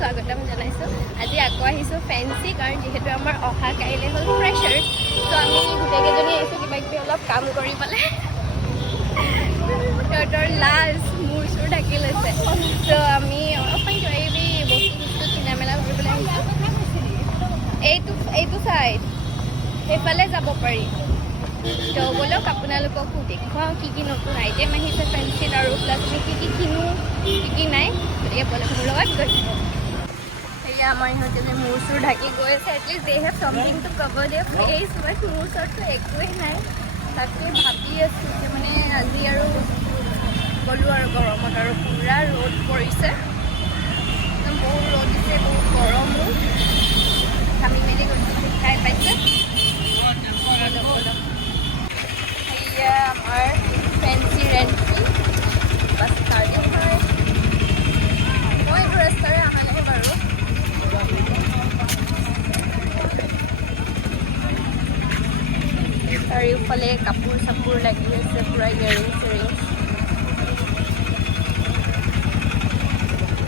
স্বাগতম জনাইছোঁ। আজি আকৌ আহিছোঁ ফেঞ্চি, কাৰণ যিহেতু আমাৰ অহা কাইলৈ হ'ল ফ্ৰেছাৰ, ত' আমি গোটেইকেইজনী আহিছোঁ কিবা কিবি অলপ কাম কৰি পেলাই। সিহঁতৰ লাজ মূৰ চুৰ ঢাকি লৈছে, ত' আমি অলপমান কিবা কিবি বস্তু কিনা মেলা কৰিবলৈ আহিছোঁ। এইটো চাইড সেইফালে যাব পাৰি। তো বলক আপোনালোককো দেখুৱাওঁ কি কি নতুন আইটেম আহিছে ফেঞ্চিত, আৰু প্লাছ আমি কি কিনো কি নাই, গতিকে বলক মোৰ লগত গৈ থাকক। সেয়া আমাৰ ইহঁতে যে মূৰ চুৰ ঢাকি গৈ আছে, at least they have something to cover their face, but মোৰ ওচৰততো একোৱেই নাই। তাকে ভাবি আছোঁ যে মানে আজি আৰু গ'লোঁ আৰু গৰমত, আৰু পূৰা ৰ'দ পৰিছে, একদম বহুত ৰ'দ দিছে, বহুত গৰমো, ঘামি মেলি গৈছোঁ, খাই পাইছে। সেয়া আমাৰ ফেঞ্চি এণ্ট্ৰি বাছ ষ্টাৰ্টিং হয়। মই এইটো ৰাস্তাৰে অহা নাই বাৰু। চাৰিওফালে কাপোৰ চাপোৰ লাগি আছে, পূৰা ইয়েৰিং চিয়েৰিং,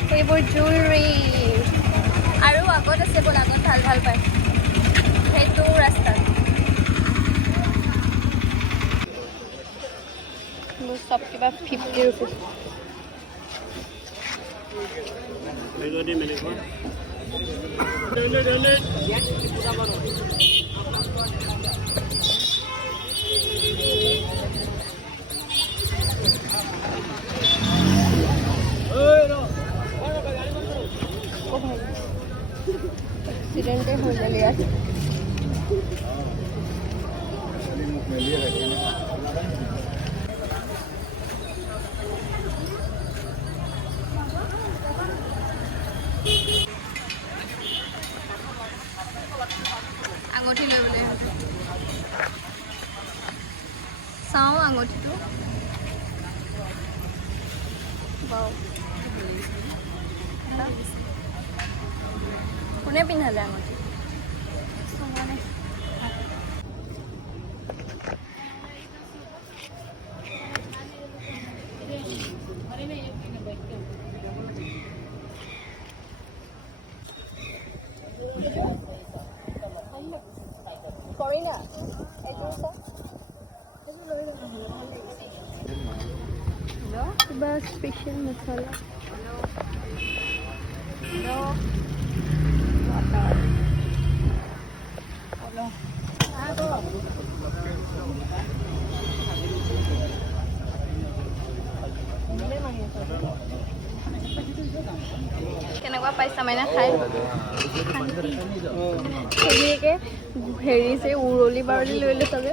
সেইবোৰ জুৱেলাৰী। আৰু আগত আছে ব'ল, আগত ভাল ভাল পায় সেইটো ৰাস্তাত। চব কিবা 50 ৰুপিজ। एक्सीडेंटे हो गया यार। आंगठी ले बोले चाওঁ आंगठीটো। কোনে পিন্ধালে আঙুঠি? কৰিনা এইটো কিবা স্পেচিয়েল মছলা। কেনেকুৱা পাইছা মানে খাই? সেইখিনিকে হেৰি যে উৰলি বাৰলি লৈ লৈ চবে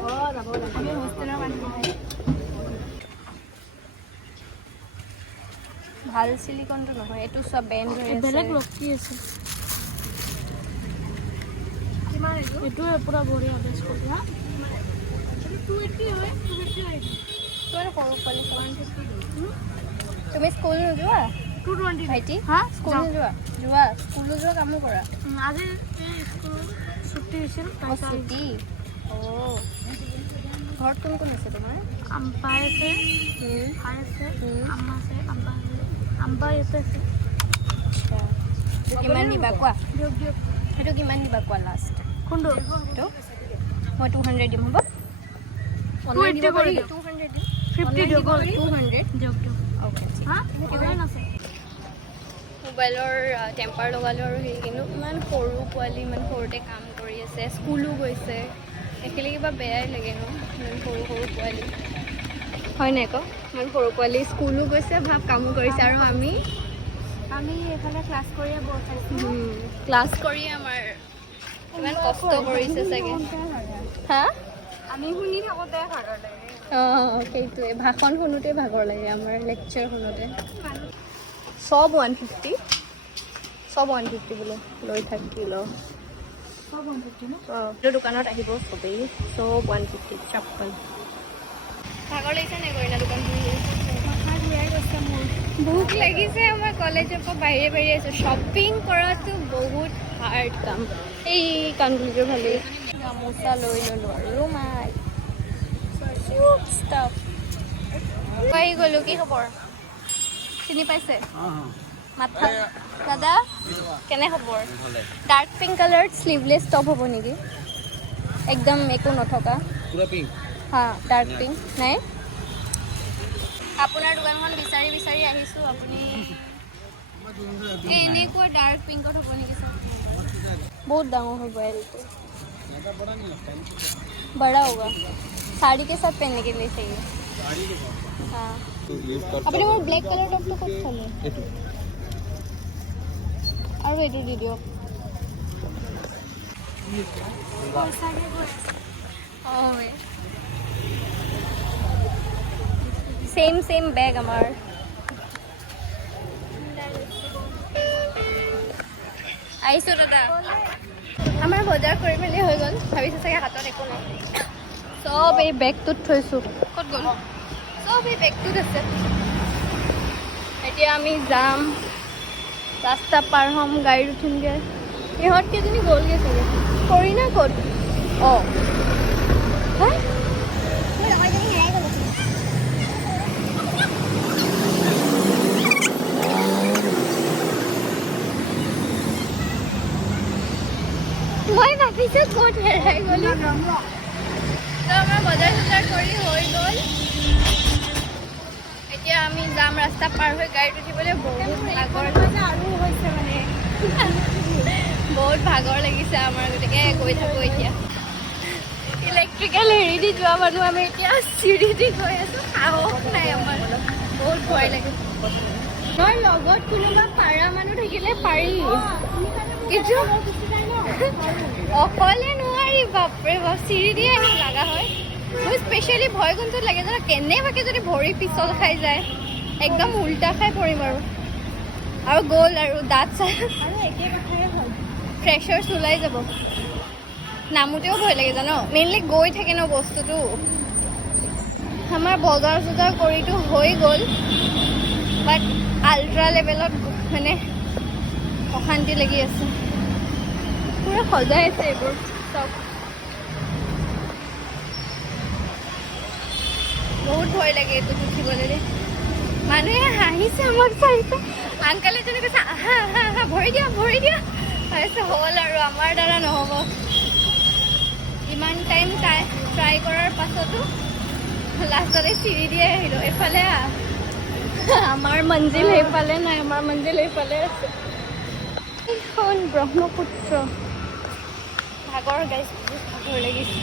ভাল চিলিকনটো নহয়, এইটো চব বেণ্ড হৈ আছে। বেলেগ লকি আছে। কিমান এইটো? এইটোৱে পুৰা বঢ়িয়া বেষ্ট কৰি হা। 280 হয়, 280 হয়। তোৰ সৰু পোৱালি 150। তুমি স্কুল নোযোৱা? 220 ভাইটি হা স্কুল নোযোৱা? যোৱা স্কুল নোযোৱা কামো কৰা। আজি স্কুল ছুটি হৈছিল। ছুটি ঘৰত কোন কোন আছে তোমাৰ? আম্পা আছে, ভাই আছে, আম্মা আছে, আম্পা ইয়াতে আছে। আচ্ছা, কিমান দিবা কোৱা? সেইটো কিমান দিবা কোৱা লাষ্ট? কোনটো? এইটো মই 200 দিম হ'ব? অনলাইন দিব পাৰি? 200 দিম। 50 দিব 200 দিয়ক দিয়ক। অ'কে হা অনলাইন আছে। মোবাইলৰ টেম্পাৰ লগালোঁ আৰু সেই কিন্তু ইমান সৰু পোৱালি, ইমান সৰুতে কাম কৰি আছে, স্কুলো গৈছে, দেখিলে কিবা বেয়াই লাগে ন, ইমান সৰু সৰু পোৱালি হয় নাই আকৌ? ইমান সৰু পোৱালি স্কুলো গৈছে, ভাব কামো কৰিছে, আৰু আমি এইফালে ক্লাছ কৰিয়ে বচাইছোঁ। ক্লাছ কৰিয়ে আমাৰ ইমান কষ্ট কৰিছে চাগে। হা আমি শুনি থাকোঁতে ভাগৰ লাগে। অঁ সেইটোৱে, ভাষণ শুনোতে ভাগৰ লাগে, আমাৰ লেকচাৰ শুনোতে। চব 150, চব 150 বোলে লৈ থাকিল। চব 150 ন? অঁ দোকানত আহিব চবেই, চব 150 54। ভাগৰ লাগিছে নাই কৰিনা দোকান খুলি? মোৰ ভোক লাগিছে, আমাৰ কলেজৰ পৰা বাহিৰে বাহিৰে আছোঁ। শ্বপিং কৰাটো বহুত হাৰ্ড কাম। এই কাণফুলিযোৰ ভালেই, গামোচা লৈ ল'লোঁ আৰু ৰুমাল ষ্টাফ আহি গ'লোঁ। কি খবৰ? চিনি পাইছে? মাথা দাদা কেনে খবৰ dark pink colour sleeveless top হ'ব নেকি একদম একো নথকা পুৰা পিংক হা ডাৰ্ক পিংক নাই আপোনাৰ দোকানখন বিচাৰি বিচাৰি আহিছোঁ আপুনি এনেকুৱা ডাৰ্ক পিংকত হ'ব নেকি ছাৰ बहुत डाउन हो गया तो बड़ा होगा साड़ी के साथ पहनने के लिए चाहिए हाँ अपने वो ब्लैक कलर टॉप तो कुछ चले और वेट दे दियो सेम बैग हमार আহিছোঁ দাদা আমাৰ বজাৰ কৰি মেলি হৈ গ'ল ভাবিছোঁ চাগে হাতত একো নাই চব এই বেগটোত থৈছোঁ ক'ত গ'ল চব এই বেগটোত আছে এতিয়া আমি যাম ৰাস্তা পাৰ হ'ম গাড়ীত উঠিমগৈ ইহঁত কেইজনী গ'লগৈ চাগে কৰিনা ক'ত অঁ মই ভাবিছোঁ ক'ত হেৰাই গ'লো তো আমাৰ বজাৰ চজাৰ কৰি হৈ গ'ল এতিয়া আমি যাম ৰাস্তা পাৰ হৈ গাড়ীত উঠিবলৈ বহুত ভাগৰ আৰু হৈছে মানে বহুত ভাগৰ লাগিছে আমাৰ গতিকে গৈ থাকোঁ এতিয়া ইলেক্ট্ৰিকেল হেৰি দি যোৱা মানুহ আমি এতিয়া চিৰি দি গৈ আছোঁ সাহস নাই আমাৰ বহুত ভয় লাগে মোৰ লগত কোনোবা পাৰা মানুহ থাকিলে পাৰি কিন্তু অকলে নোৱাৰি বাপৰে বাপ চিৰি দিয়ে আহিব লগা হয় মোৰ স্পেচিয়েলি ভয় কোনটোত লাগে জানা কেনেবাকৈ যদি ভৰি পিছল খাই যায় একদম উল্টা খাই পৰিম আৰু গ'ল আৰু দাঁত চাই আৰু একে কথাৰে হয় প্ৰেছাৰ ওলাই যাব নামোতেও ভয় লাগে জানো মেইনলি গৈ থাকে ন বস্তুটো আমাৰ বজাৰ চজাৰ কৰিতো হৈ গ'ল বাট আল্ট্ৰা লেভেলত মানে অশান্তি লাগি আছে পুৰা সজাই আছে এইবোৰ চব বহুত ভয় লাগে এইটোত উঠিবলৈ দেই মানুহে হাঁহিছে আমাক চাইছে আংকাল এজনে কৈছে আহা আহা আহা ভৰি দিয়া ভাবিছে হ'ল আৰু আমাৰ দ্বাৰা নহ'ব ইমান টাইম ট্ৰাই কৰাৰ পাছতো লাষ্টতে চিৰি দিয়ে আহিলোঁ এইফালে আমাৰ মঞ্জিল সেইফালে নাই আমাৰ মঞ্জিল এইফালে আছে এইখন ব্ৰহ্মপুত্ৰ ভাগৰ গাইছে ভাগৰ লাগিছে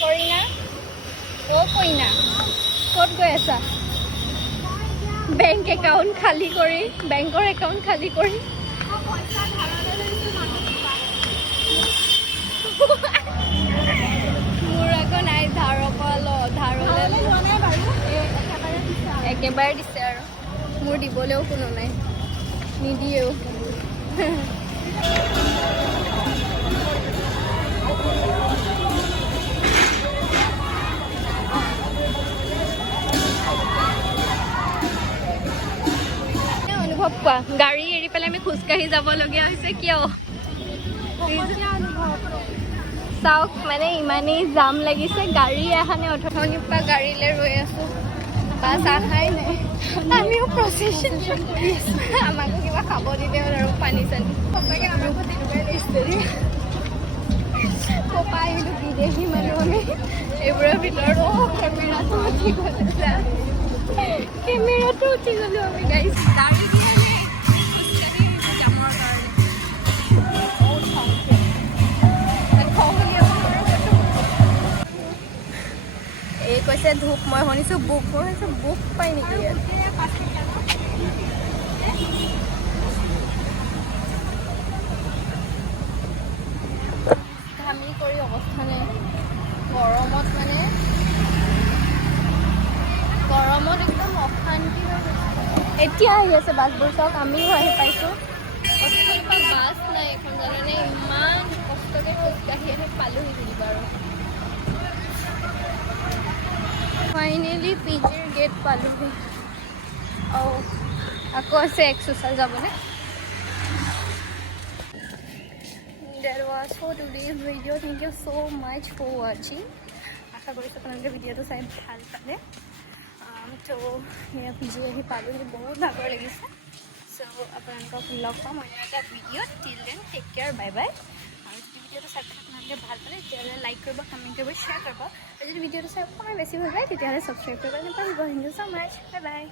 কৰিনা অ' কইনা ক'ত গৈ আছা বেংকৰ একাউণ্ট খালী কৰি মোৰ আকৌ নাই ধাৰৰ পৰা ধাৰলৈ একেবাৰে দিছে আৰু মোৰ দিবলৈও কোনো নাই নিদিয়েও অনুভৱ কোৱা গাড়ী এৰি পেলাই আমি খোজকাঢ়ি যাবলগীয়া হৈছে কিয় চাওক মানে ইমানেই জাম লাগিছে গাড়ী এখানে অথনিৰ পৰা গাড়ীলৈ ৰৈ আছোঁ বাছ আহাই নাই আমিও প্ৰচেছন কৰি আছোঁ আমাকো কিবা খাব দিলে হ'ল আৰু পানী চানী সঁচাকৈ আমাৰ তেনেকুৱাই লাগিছে দেই ক'পা আহিলোঁ বিদেশী মানুহ আমি এইবোৰৰ ভিতৰত কেমেৰাটো উঠি গ'লোঁ আমি গাড়ী গাড়ী দিয়ে নে খোজকাঢ়ি জামৰ কাৰণে বহুত এই কৈছে ধূপ মই শুনিছোঁ বুক পাই নেকি ঘামি কৰি অৱস্থা নাই গৰমত একদম অশান্তি হৈ গৈছে এতিয়া আহি আছে বাছবোৰ চাওক আমিও আহি পাইছোঁ বাছ নাই এখন জানেনে ইমান কষ্টকৈ খোজকাঢ়ি আহি পালোহি যেনিবা আৰু ফাইনেলি পিজিৰ গেট পালোহি আকৌ আছে এক্সাৰচাইজ যাবনে That was for today's video. Thank you so much for watching. আশা কৰিছোঁ আপোনালোকে ভিডিঅ'টো চাই ভাল পালে তো ভিজি আহি পালোঁ, বহুত ভাগৰ লাগিছে। চ' আপোনালোকক লগ পাম অন্য এটা ভিডিঅ'ত। Till then take care, bye bye. আৰু যদি ভিডিঅ'টো চাই পেলাই আপোনালোকে ভাল পালে তেতিয়াহ'লে লাইক কৰিব, কমেণ্ট কৰিব, শ্বেয়াৰ কৰিব। আৰু যদি ভিডিঅ'টো চাই অকণমান বেছি ভাল পায় তেতিয়াহ'লে ছাবস্ক্ৰাইব কৰিব নাপাহৰিব। Thank you so' much, bye by.